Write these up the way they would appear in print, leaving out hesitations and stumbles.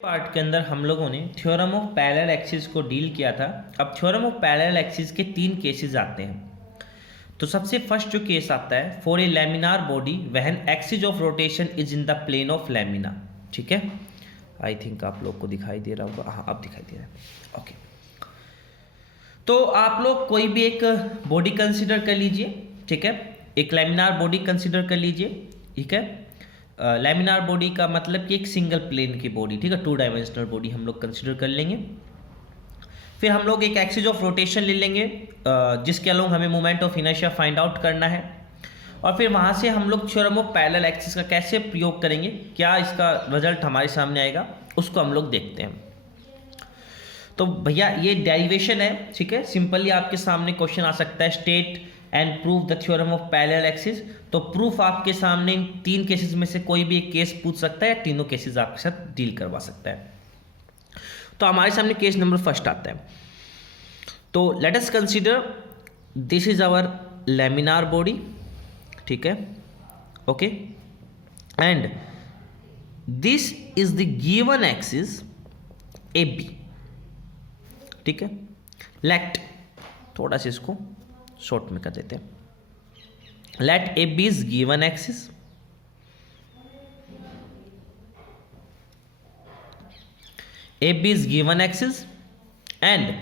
Part के अंदर हम लोगों ने थ्योरम ऑफ पैरेलल एक्सिस को डील किया था। अब थ्योरम ऑफ पैरेलल एक्सिस के 3 केसेस आते हैं। तो सबसे फर्स्ट जो केस आता है, for a laminar body when axis of rotation is in the plane of lamina. ठीक है, आई थिंक आप लोग को दिखाई दे रहा होगा। हाँ, अब दिखाई दे रहा है। ओके, तो आप लोग कोई भी एक बॉडी कंसिडर कर लीजिए। ठीक है, एक लैमिनार बॉडी कंसिडर कर लीजिए। ठीक है, लैमिनार बॉडी का मतलब कि एक सिंगल प्लेन की बॉडी। ठीक है, 2 डायमेंशनल बॉडी हम लोग कंसिडर कर लेंगे। फिर हम लोग एक एक्सिस ऑफ रोटेशन ले लेंगे जिसके अलोंग हमें moment of inertia find out करना है। और फिर वहाँ से हम लोग थ्योरम ऑफ पैरेलल एक्सिस का कैसे प्रयोग करेंगे, क्या इसका रिजल्ट हमारे सामने आएगा, उसको हम लोग देखते हैं। तो भैया ये डेरिवेशन है। ठीक है, सिंपली आपके सामने क्वेश्चन आ सकता है, state and prove the theorem of parallel axis. तो प्रूफ आपके सामने इन 3 केसेस में से कोई भी एक केस पूछ सकता है, या तीनों केसेस आपके साथ डील करवा सकता है। तो हमारे सामने केस नंबर फर्स्ट आता है। तो let us consider this is our laminar body. ठीक है, okay, and this is the given axis A B. ठीक है, लेट थोड़ा सा इसको शॉर्ट में कर देते हैं। Let A B is given axis, A B is given axis, and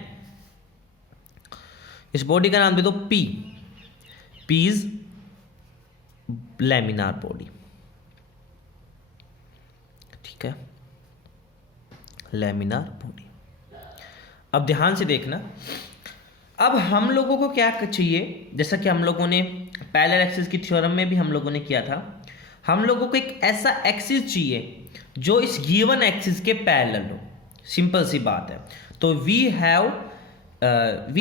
इस बॉडी का नाम दे दो P. P is laminar body. ठीक है, लैमिनार बॉडी। अब ध्यान से देखना, अब हम लोगों को क्या चाहिए, जैसा कि हम लोगों ने पैरेलल एक्सिस की थ्योरम में भी हम लोगों ने किया था, हम लोगों को एक ऐसा एक्सिस चाहिए जो इस गिवन एक्सिस के पैरेलल हो। सिंपल सी बात है। तो we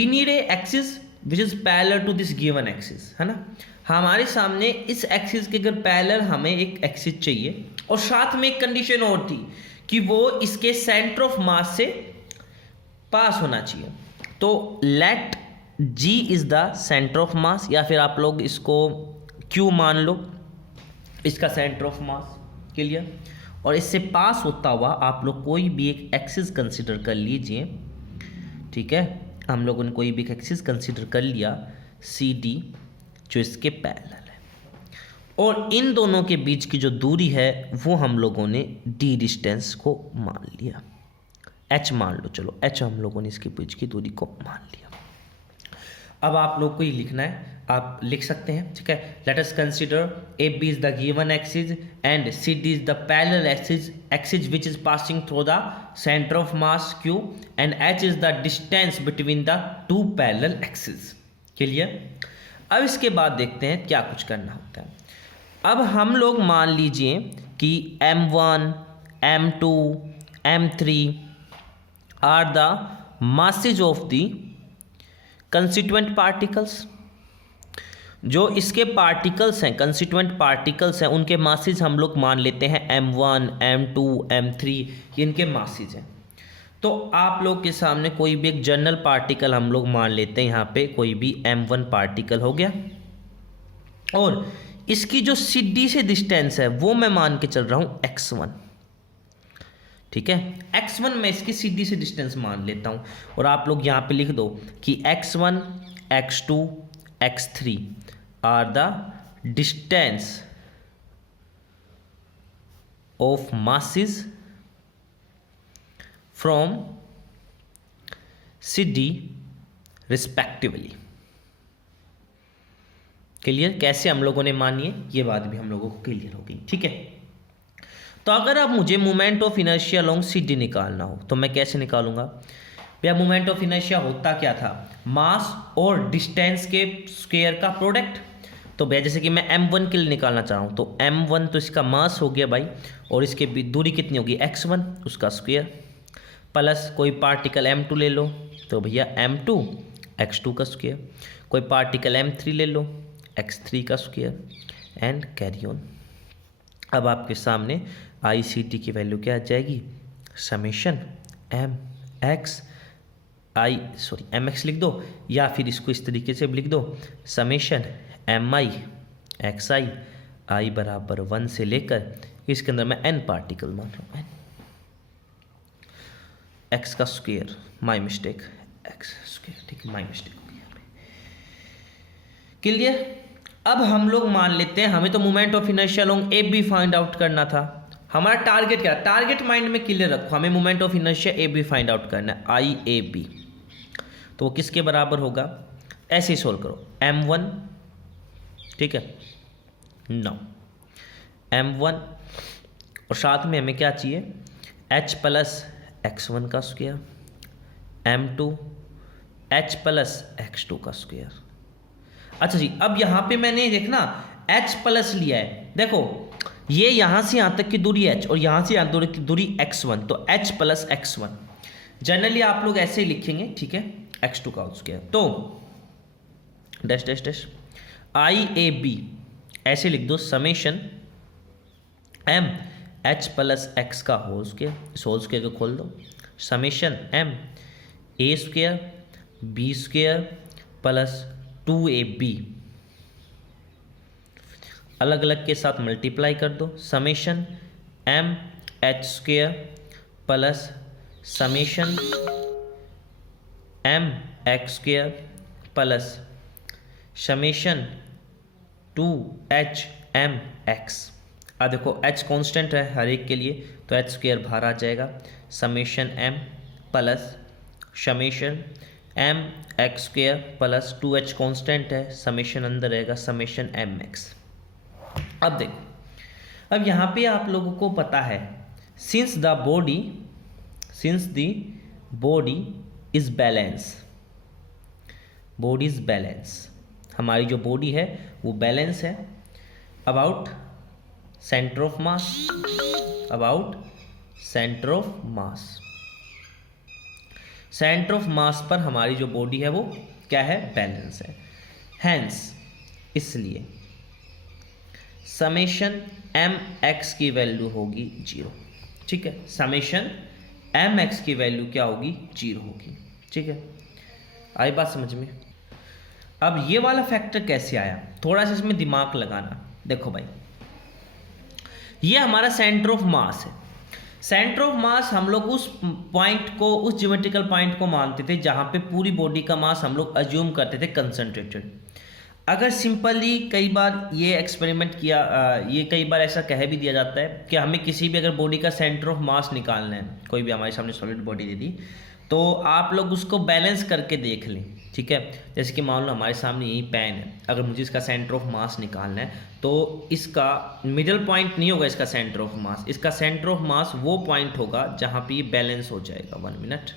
need a axis which is parallel to this given axis, है ना। हमारे सामने इस एक्सिस के अगर पैरेलल हमें एक एक्सिस चाहिए, और साथ में एक कंडीशन और थी कि वो इसके सेंटर ऑफ मास से पास होना चाहिए। तो let G is the centre of mass, या फिर आप लोग इसको Q मान लो, इसका सेंटर ऑफ मास। क्लियर। और इससे पास होता हुआ आप लोग कोई भी एक एक्सिस कंसिडर कर लीजिए। ठीक है, हम लोगों ने कोई भी एक एक्सिस कंसिडर कर लिया, CD, जो इसके पैरेलल है। और इन दोनों के बीच की जो दूरी है वो हम लोगों ने D डिस्टेंस को मान लिया, H मान लो। चलो H हम लोगों ने इसके बीच की दूरी को मान लिया। अब आप लोग को ये लिखना है, आप लिख सकते हैं। ठीक है, let us consider A B is the given axis and C D is the parallel axis which is passing through the centre of mass Q, and H is the distance between the 2 parallel axis. Clear. अब इसके बाद देखते हैं क्या कुछ करना होता है। अब हम लोग मान लीजिए कि M1, M2, M3 are the masses of the constituent particles. जो इसके पार्टिकल्स हैं, कंस्टिट्यूएंट पार्टिकल्स हैं, उनके मासेज हम लोग मान लेते हैं M1, M2, M3, इनके मासेज हैं। तो आप लोग के सामने कोई भी एक जनरल पार्टिकल हम लोग मान लेते हैं। यहाँ पे कोई भी M1 पार्टिकल हो गया, और इसकी जो CD से डिस्टेंस है वो मैं मान के चल रहा हूँ X1। ठीक है, X1 में इसकी CD से डिस्टेंस मान लेता हूँ, और आप लोग यहाँ पे लिख दो कि X1, X2, X3 are the distance of masses from CD respectively. Clear. कैसे हम लोगों ने मानी है, ये बात भी हम लोगों को क्लियर हो गई। ठीक है, तो अगर अब मुझे moment of inertia along CD निकालना हो तो मैं कैसे निकालूंगा भैया। मोमेंट ऑफ इनर्शिया होता क्या था, मास और डिस्टेंस के स्क्वायर का प्रोडक्ट। तो भैया जैसे कि मैं M1 के लिए निकालना चाह रहा हूँ, तो M1 तो इसका मास हो गया भाई, और इसके दूरी कितनी होगी X1, उसका स्क्वायर, प्लस कोई पार्टिकल M2 ले लो, तो भैया M2 X2 का स्क्वायर, कोई पार्टिकल M3 ले लो, X3 का स्क्वायर, एंड कैरी ऑन। अब आपके सामने ICT की वैल्यू क्या आ जाएगी, समेशन MX लिख दो, या फिर इसको इस तरीके से लिख दो, समेशन MI XI I बराबर 1 से लेकर इसके अंदर मैं N पार्टिकल मान रहा हूँ। एक्स का square, my mistake, x square, ठीक है, माय मिस्टेक हो गया यहाँ पे। क्लियर। अब हम लोग मान लेते हैं हमें तो moment of inertia along A B find out करना था। हमारा टारगेट क्या, टारगेट माइंड में क्लियर रखो, हमें moment of inertia A B find out करना है, आई ए बी। तो वो किसके बराबर होगा, ऐसे ही सोल्व करो, m1, ठीक है, नो m1 और साथ में हमें क्या चाहिए, h प्लस x1 का square, m2 h plus x2 का स्क्वायर। अच्छा जी, अब यहाँ पे मैंने देखना h प्लस लिया है, देखो ये यहाँ से यहाँ तक की दूरी h और यहाँ से यहाँ दूरी की दूरी x1, तो h प्लस x1 जनरली आप लोग ऐसे ही लिखेंगे, ठीक है, x2 का स्क्वायर, तो dash dash dash I A B ऐसे लिख दो, summation m h plus x का होल स्क्वायर, इस होल स्क्वायर को खोल दो, summation m a square b square plus 2ab अलग अलग के साथ मल्टीप्लाई कर दो, summation m h square plus summation m x square plus summation 2h m x। अब देखो h कांस्टेंट है हर एक के लिए, तो h स्क्वायर बाहर आ जाएगा, summation m plus summation m x square plus 2h constant है, समेशन अंदर रहेगा, समेशन m x। अब देखो, अब यहाँ पे आप लोगों को पता है, since the body is balance, body is balance, हमारी जो बॉडी है वो बैलेंस है about centre of mass, about centre of mass, centre of मास पर हमारी जो बॉडी है वो क्या है, बैलेंस है। हैंस इसलिए समेशन एम एक्स की वैल्यू होगी 0, ठीक है, समेशन एम एक्स की वैल्यू क्या होगी, 0 होगी, ठीक है, आई बात समझ में। अब ये वाला फैक्टर कैसे आया, थोड़ा सा इसमें दिमाग लगाना। देखो भाई, ये हमारा सेंटर ऑफ मास है, सेंटर ऑफ मास हम लोग उस पॉइंट को, उस ज्योमेट्रिकल पॉइंट को मानते थे जहां पे पूरी बॉडी का मास हम लोग अज्यूम करते थे कंसंट्रेटेड। अगर सिंपली कई बार ये एक्सपेरिमेंट किया, ये कई बार ऐसा कह भी दिया जाता है कि हमें किसी भी अगर बॉडी का सेंटर ऑफ मास निकालना है, कोई भी हमारे सामने सॉलिड बॉडी दे दी, तो आप लोग उसको बैलेंस करके देख लें, ठीक है। जैसे कि मान लो हमारे सामने यही पेन है, अगर मुझे इसका सेंटर ऑफ मास निकालना है तो इसका मिडिल पॉइंट नहीं होगा इसका सेंटर ऑफ मास, इसका सेंटर ऑफ मास वो पॉइंट होगा जहां पे ये बैलेंस हो जाएगा, 1 मिनट,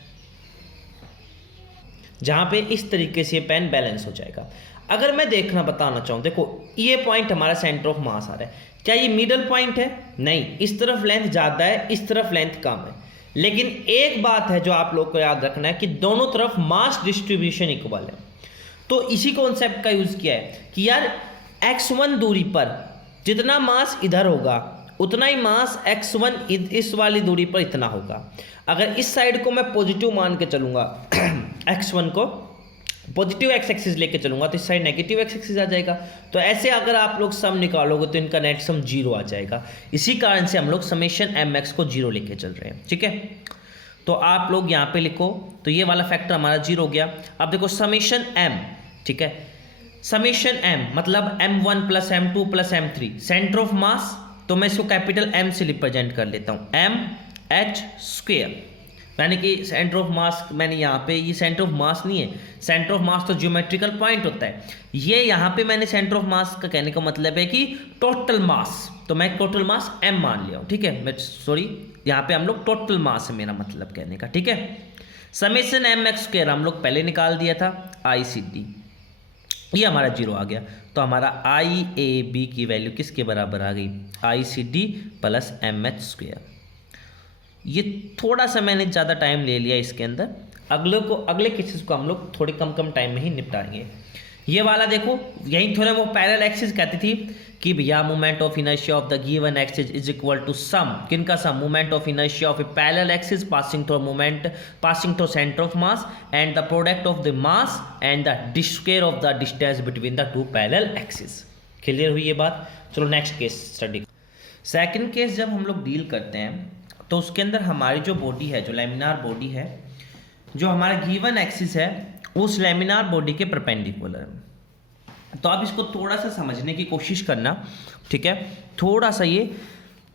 जहां पे इस तरीके से पेन बैलेंस हो जाएगा। अगर मैं देखना बताना चाहूँ, देखो ये पॉइंट हमारा सेंटर ऑफ मास आ रहा है, क्या ये मिडल पॉइंट है, नहीं, इस तरफ लेंथ ज़्यादा है, इस तरफ लेंथ कम है, लेकिन एक बात है जो आप लोग को याद रखना है कि दोनों तरफ मास डिस्ट्रीब्यूशन इक्वल है। तो इसी कॉन्सेप्ट का यूज किया है कि यार x1 दूरी पर जितना मास इधर होगा उतना ही मास x1 इस वाली दूरी पर इतना होगा। अगर इस साइड को मैं पॉजिटिव मान के चलूंगा x1 को पॉजिटिव एक्स एक्सिस लेके चलूंगा तो इस साइड नेगेटिव एक्स एक्सिस आ जाएगा। तो ऐसे अगर आप लोग सम निकालोगे तो इनका नेट सम 0 आ जाएगा। इसी कारण से हम लोग समेशन एम एक्स को 0 लेके चल रहे हैं, ठीक है। तो आप लोग यहाँ पे लिखो, तो ये वाला फैक्टर हमारा 0 हो गया। अब देखो समेशन एम, ठीक है, समेशन एम मतलब m1 plus m2 plus m3 centre of मास, तो मैं इसको कैपिटल M से रिप्रेजेंट कर लेता हूँ, m h स्क्वेयर, यानी कि सेंटर ऑफ मास, मैंने यहाँ पे ये सेंटर ऑफ मास नहीं है, सेंटर ऑफ मास तो ज्योमेट्रिकल पॉइंट होता है, ये यहाँ पे मैंने सेंटर ऑफ मास का कहने का मतलब है कि टोटल मास, तो मैं टोटल मास m मान लिया हूँ, ठीक है। मैं सॉरी, यहाँ पे हम लोग टोटल मास है मेरा मतलब कहने का, ठीक है। समेशन एम एक्स स्क्वायर हम लोग पहले निकाल दिया था, ICD, ये हमारा 0 आ गया। तो हमारा IAB की वैल्यू किसके बराबर आ गई, ICD प्लस MH स्क्वायर। ये थोड़ा सा मैंने ज़्यादा टाइम ले लिया इसके अंदर, अगले केसेस को हम लोग थोड़े कम टाइम में ही निपटाएंगे। ये वाला देखो, यही थोड़ा वो पैरेलल एक्सिस कहती थी कि भैया moment of inertia of the given axis is equal to sum, किनका sum, moment of inertia of a parallel axis passing through moment passing through centre of mass and the product of the mass and the square of the distance between the two parallel axis. Clear हुई ये बात। चलो next case study. Second case जब हम लोग deal करते हैं तो उसके अंदर हमारी जो बॉडी है, जो लेमिनार बॉडी है, जो हमारा गिवन एक्सिस है, उस लेमिनार बॉडी के परपेंडिकुलर है। तो आप इसको थोड़ा सा समझने की कोशिश करना, ठीक है। थोड़ा सा ये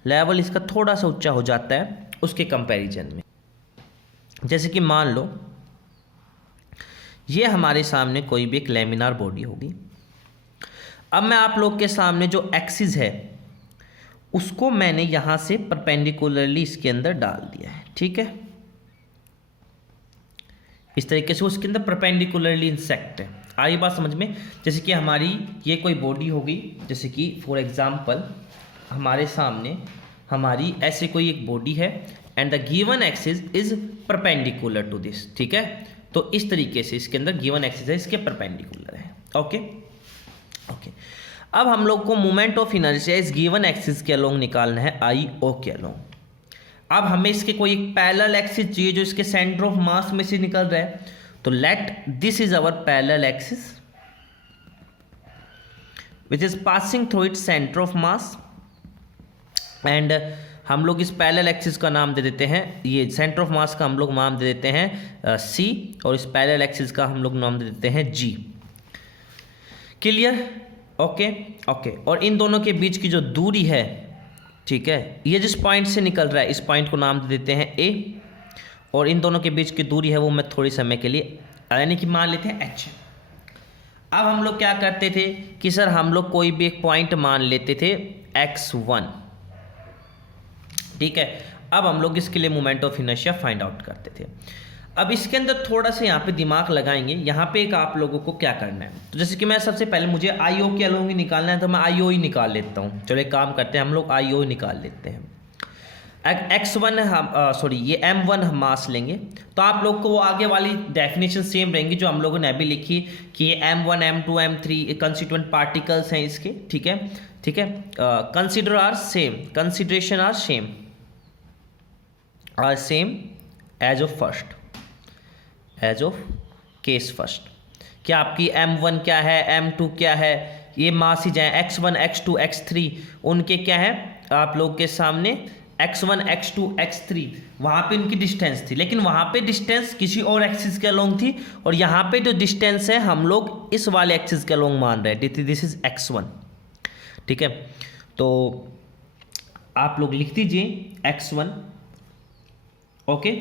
लेवल इसका थोड़ा सा ऊंचा हो जाता है उसके कंपैरिजन में। जैसे कि मान लो ये हमारे सामने कोई भी एक लेमिनार बॉडी होगी। अब मैं आप लोग के सामने जो एक्सिस है उसको मैंने यहाँ से परपेंडिकुलरली इसके अंदर डाल दिया है, ठीक है। इस तरीके से उसके अंदर परपेंडिकुलरली इंसेक्ट है। आई बात समझ में? जैसे कि हमारी ये कोई बॉडी होगी, जैसे कि फॉर एग्जांपल हमारे सामने हमारी ऐसे कोई एक बॉडी है and the given axis is perpendicular to this, ठीक है। तो इस तरीके से इसके अंदर गिवन एक्सिस है, इसके परपेंडिकुलर है। Okay okay. अब हम लोग को मोमेंट ऑफ इनर्शिया इस गिवन एक्सिस के अलोंग निकालना है, आई ओ के अलोंग। अब हमें इसके कोई एक पैरेलल एक्सिस चाहिए जो इसके सेंटर ऑफ मास में से निकल रहा है। तो let this is our parallel axis which is passing through its centre of mass and हम लोग इस पैरेलल एक्सिस का नाम दे देते हैं, ये सेंटर ऑफ मास का हम लोग नाम दे देते हैं सी, और इस पैरेलल एक्सिस का हम लोग नाम दे देते हैं जी। क्लियर? Okay okay. और इन दोनों के बीच की जो दूरी है, ठीक है, ये जिस पॉइंट से निकल रहा है इस पॉइंट को नाम दे देते हैं ए, और इन दोनों के बीच की दूरी है वो मैं थोड़ी समय के लिए यानी कि मान लेते हैं एच। अब हम लोग क्या करते थे कि सर हम लोग कोई भी एक पॉइंट मान लेते थे x1, ठीक है। अब हम लोग इसके लिए moment of inertia find out करते थे। अब इसके अंदर थोड़ा सा यहाँ पे दिमाग लगाएंगे। यहाँ पे एक आप लोगों को क्या करना है, तो जैसे कि मैं सबसे पहले मुझे आई ओ के अलोंग ही निकालना है, तो मैं आई ओ ही निकाल लेता हूँ। चलो एक काम करते हैं, हम लोग आई ओ निकाल लेते हैं। x1 हम सॉरी ये m1 हम मास लेंगे, तो आप लोग को वो आगे वाली डेफिनेशन सेम रहेंगी जो हम लोगों ने अभी लिखी कि ये m1 m2 m3 constituent particles हैं इसके, ठीक है ठीक है। Consider are same, consideration are same as of first, as of case first. क्या आपकी m1 क्या है, m2 क्या है, ये मास ही जाए x1 x2 x3 उनके क्या है आप लोग के सामने x1 x2 x3, वहाँ पे उनकी डिस्टेंस थी, लेकिन वहाँ पे डिस्टेंस किसी और एक्सिस के अलोंग थी, और यहाँ पे जो डिस्टेंस है हम लोग इस वाले एक्सिस के अलोंग मान रहे हैं, दिस इज x1, ठीक है। तो आप लोग लिख दीजिए x1, okay,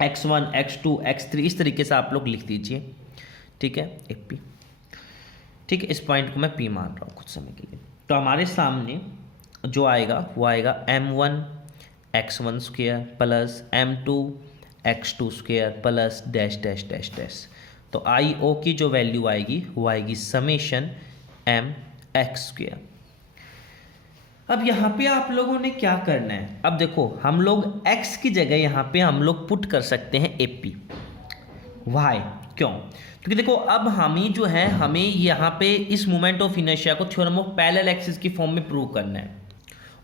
x1 x2 x3 इस तरीके से आप लोग लिख दीजिए, ठीक है। एक p, ठीक है, इस पॉइंट को मैं p मान रहा हूँ कुछ समय के लिए। तो हमारे सामने जो आएगा वो आएगा m1 x1 square plus m2 x2 square plus dash dash dash dash. तो आई ओ की जो वैल्यू आएगी वो आएगी समेशन m x स्क्वायर। अब यहाँ पे आप लोगों ने क्या करना है, अब देखो हम लोग x की जगह यहाँ पे हम लोग पुट कर सकते हैं AP। वाई? क्यों? क्योंकि देखो अब हमें जो है हमें यहाँ पे इस मोमेंट ऑफ इनर्शिया को थ्योरम ऑफ पैरेलल एक्सिस की फॉर्म में प्रूव करना है,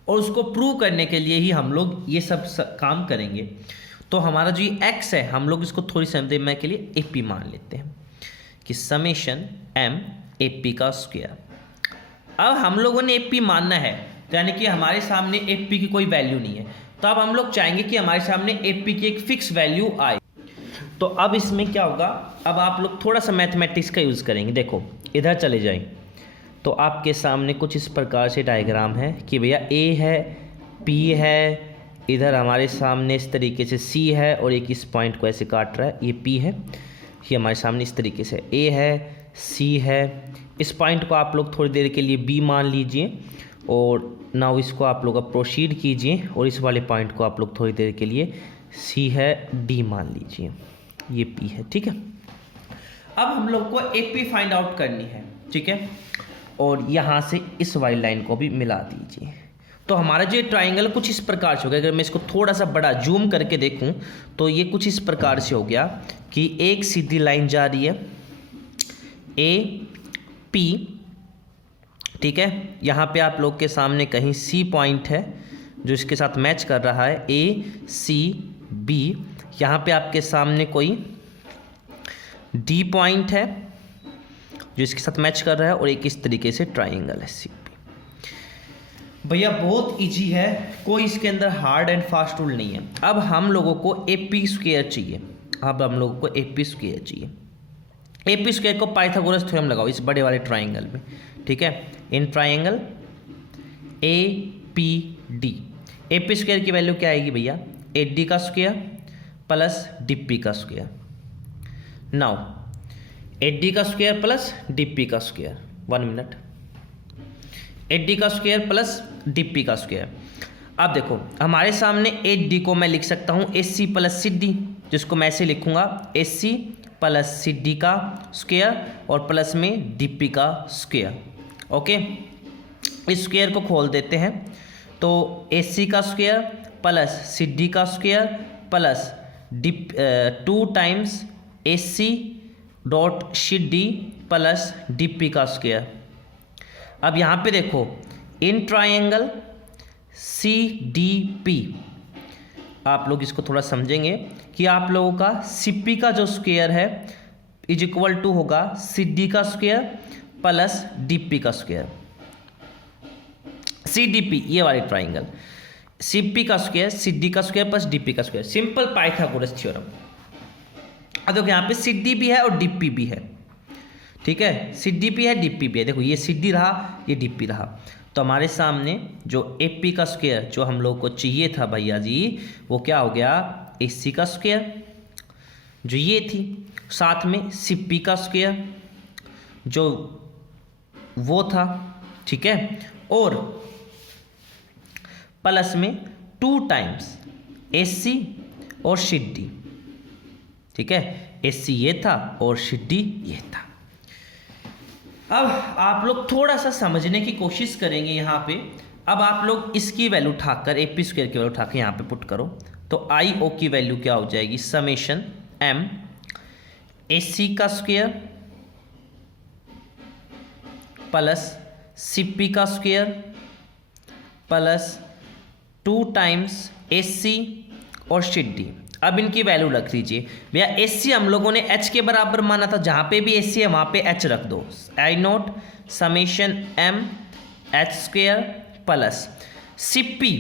और उसको प्रूव करने के लिए ही हम लोग ये सब काम करेंगे। तो हमारा जो ये x है हम लोग इसको थोड़ी समय के लिए AP मान लेते हैं कि समेशन m AP का स्क्वायर। अब हम लोगों ने AP मानना है, यानी कि हमारे सामने AP की कोई वैल्यू नहीं है, तो अब हम लोग चाहेंगे कि हमारे सामने AP की एक फिक्स वैल्यू आए। तो अब इसमें क्या होगा, अब आप लोग थोड़ा सा मैथमेटिक्स का यूज़ करेंगे। देखो इधर चले जाएं तो आपके सामने कुछ इस प्रकार से डायग्राम है कि भैया A है, P है, इधर हमारे सामने इस तरीके से C है, और एक इस पॉइंट को ऐसे काट रहा है, ये P है, ये हमारे सामने इस तरीके से A है, C है। इस पॉइंट को आप लोग थोड़ी देर के लिए B मान लीजिए, और नाउ इसको आप लोग अब प्रोसीड कीजिए, और इस वाले पॉइंट को आप लोग थोड़ी देर के लिए C है, D मान लीजिए, ये P है, ठीक है। अब हम लोग को AP फाइंड आउट करनी है, ठीक है, और यहाँ से इस वाली लाइन को भी मिला दीजिए। तो हमारा जो ट्राइंगल कुछ इस प्रकार से हो गया। अगर मैं इसको थोड़ा सा बड़ा जूम करके देखूँ तो ये कुछ इस प्रकार से हो गया कि एक सीधी लाइन जा रही है AP, ठीक है। यहाँ पे आप लोग के सामने कहीं C पॉइंट है जो इसके साथ मैच कर रहा है, ACB। यहाँ पे आपके सामने कोई D पॉइंट है जो इसके साथ मैच कर रहा है, और एक इस तरीके से ट्राइंगल है CP। भैया बहुत इजी है, कोई इसके अंदर हार्ड एंड फास्ट रूल नहीं है। अब हम लोगों को AP स्क्वायर चाहिए, अब हम लोगों को AP स्क्वायर चाहिए। AP स्क्वायर को पाइथागोरस थ्योरम लगाओ इस बड़े वाले ट्राइंगल में, ठीक है, in triangle APD। AP square की वैल्यू क्या आएगी भैया, AD का स्क्वायर प्लस DP का स्क्वायर। नाउ AD का स्क्वायर प्लस DP का स्क्वायर, 1 मिनट, AD का स्क्वायर प्लस DP का स्क्वायर। अब देखो हमारे सामने AD को मैं लिख सकता हूँ AC प्लस CD, जिसको मैं ऐसे लिखूंगा AC प्लस CD का स्क्वायर और प्लस में DP का स्क्वायर। ओके, इस स्क्वायर को खोल देते हैं, तो AC का स्क्वायर प्लस CD का square plus 2 times AC dot CD plus DP का स्क्वायर। अब यहाँ पे देखो इन ट्राइंगल CDP, आप लोग इसको थोड़ा समझेंगे कि आप लोगों का CP का जो स्क्वायर है इज इक्वल टू होगा CD का स्क्वायर प्लस DP का स्क्वायर। CDP ये वाली ट्राइंगल, CP का स्क्वायर CD का स्क्वायर प्लस DP का स्क्वायर, सिंपल पाइथागोरस थ्योरम। अब देखो यहाँ पे CD भी है और DP भी है, ठीक है, CDP है DP भी है। देखो ये CD रहा, ये DP रहा, तो हमारे सामने जो AP का स्क्वायर जो हम लोग को चाहिए था भैया जी, वो क्या हो गया, AC का स्क्वायर जो ये थी, साथ में CP का स्क्वायर जो वो था, ठीक है, और प्लस में 2 टाइम्स AC और CD, ठीक है, AC ये था और CD ये था। अब आप लोग थोड़ा सा समझने की कोशिश करेंगे यहाँ पे। अब आप लोग इसकी वैल्यू उठाकर AP स्क्वायर की वैल्यू उठाकर यहाँ पे पुट करो, तो IO की वैल्यू क्या हो जाएगी, समेशन M AC का स्क्वायर प्लस CP का स्क्वायर प्लस 2 टाइम्स AC और CD। अब इनकी वैल्यू रख लीजिए भैया, AC हम लोगों ने H के बराबर माना था, जहाँ पे भी AC है वहाँ पे H रख दो, I0 summation M H square plus CP।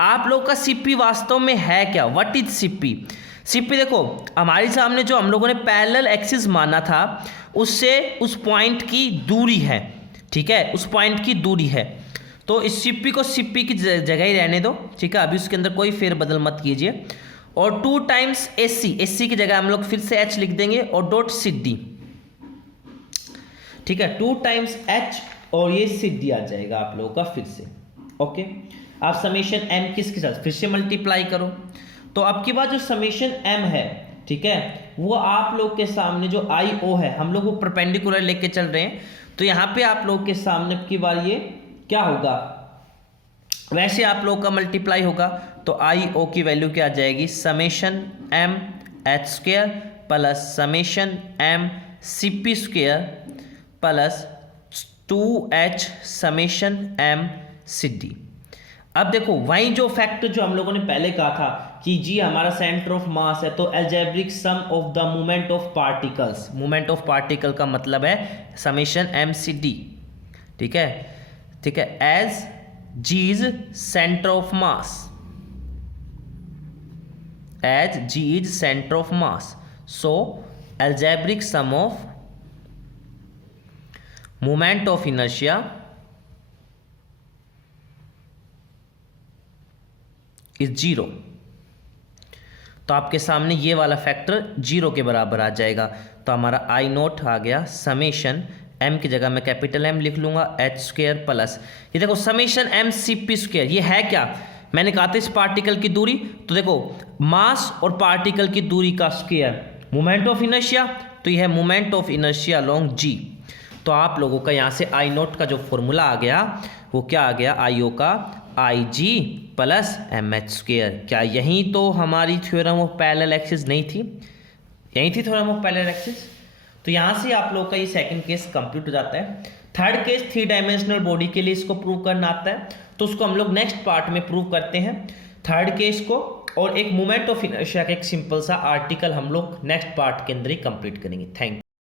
आप लोग का CP वास्तव में है क्या, व्हाट इज CP? CP देखो हमारे सामने जो हम लोगों ने पैरेलल एक्सिस माना था उससे उस पॉइंट की दूरी है, ठीक है, उस पॉइंट की दूरी है, तो इस CP को CP की जगह ही रहने दो, ठीक है, अभी उसके अंदर कोई फेरबदल मत कीजिए। और 2 टाइम्स AC की जगह हम लोग फिर से H लिख देंगे और डॉट CD, ठीक है, 2 टाइम्स H और ये CD आ जाएगा आप लोगों का फिर से। ओके, आप समेशन M किसके साथ फिर से मल्टीप्लाई करो, तो अब की बात जो समेशन M है, ठीक है, वो आप लोग के सामने जो IO है, हम लोग वो परपेंडिकुलर लेके चल रहे हैं, तो यहाँ पे आप लोग के सामने अब की बार ये क्या होगा, वैसे आप लोग का मल्टीप्लाई होगा, तो IO की वैल्यू क्या आ जाएगी, summation M H square plus summation M CP square plus 2H summation M CD। अब देखो वही जो फैक्ट जो हम लोगों ने पहले कहा था कि जी हमारा सेंटर ऑफ मास है, तो algebraic sum of the moment of particles, moment of particle का मतलब है समेशन M CD, ठीक है, ठीक है, as G is center of mass, as G is center of mass, so algebraic sum of moment of inertia is 0। तो आपके सामने ये वाला फैक्टर 0 के बराबर आ जाएगा, तो हमारा I0 आ गया समेशन M की जगह मैं कैपिटल M लिख लूंगा H स्क्वायर प्लस, ये देखो समेशन M CP स्क्वायर, ये है क्या, मैंने कहा था इस पार्टिकल की दूरी, तो देखो मास और पार्टिकल की दूरी का स्क्वायर, मोमेंट ऑफ इनर्शिया, तो ये है moment of inertia along G। तो आप लोगों का यहाँ से I0 का जो फॉर्मूला आ गया वो क्या आ गया, IO का IG प्लस MH स्क्वायर। क्या यही तो हमारी थ्योरम ऑफ पैरेलल एक्सिस नहीं थी, यही थी थ्योरम ऑफ पैरेलल एक्सिस। तो यहाँ से आप लोग का ये सेकंड केस कंप्लीट हो जाता है। थर्ड केस 3 डायमेंशनल बॉडी के लिए इसको प्रूव करना आता है, तो उसको हम लोग नेक्स्ट पार्ट में प्रूव करते हैं थर्ड केस को, और एक मोमेंट ऑफ इनर्शिया का एक सिंपल सा आर्टिकल हम लोग नेक्स्ट पार्ट के अंदर ही कंप्लीट करेंगे। Thank you.